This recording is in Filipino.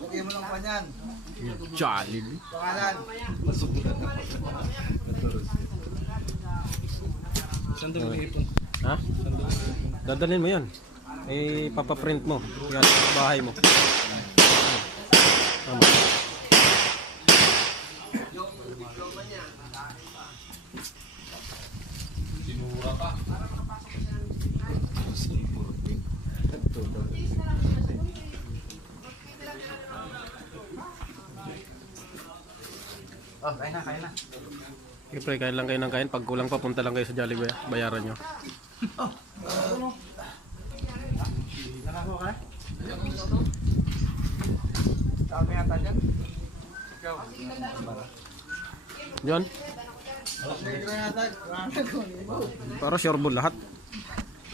Lagyan mo lang pa niyan. Jollibee. Pangalan. Saan daw ipon? Ha? Dadalhin mo yun. Eh, papaprint mo. Yan sa bahay mo. Tama. Sinura ka. Oh, kain na, kain na. Siyempre, kain lang kayo ng kain. Pag kulang pa, punta lang kayo sa Jollibee. Bayaran nyo. Nakako ka? Sabi yata dyan. Ikaw. John, Negro yata. para sure ball lahat.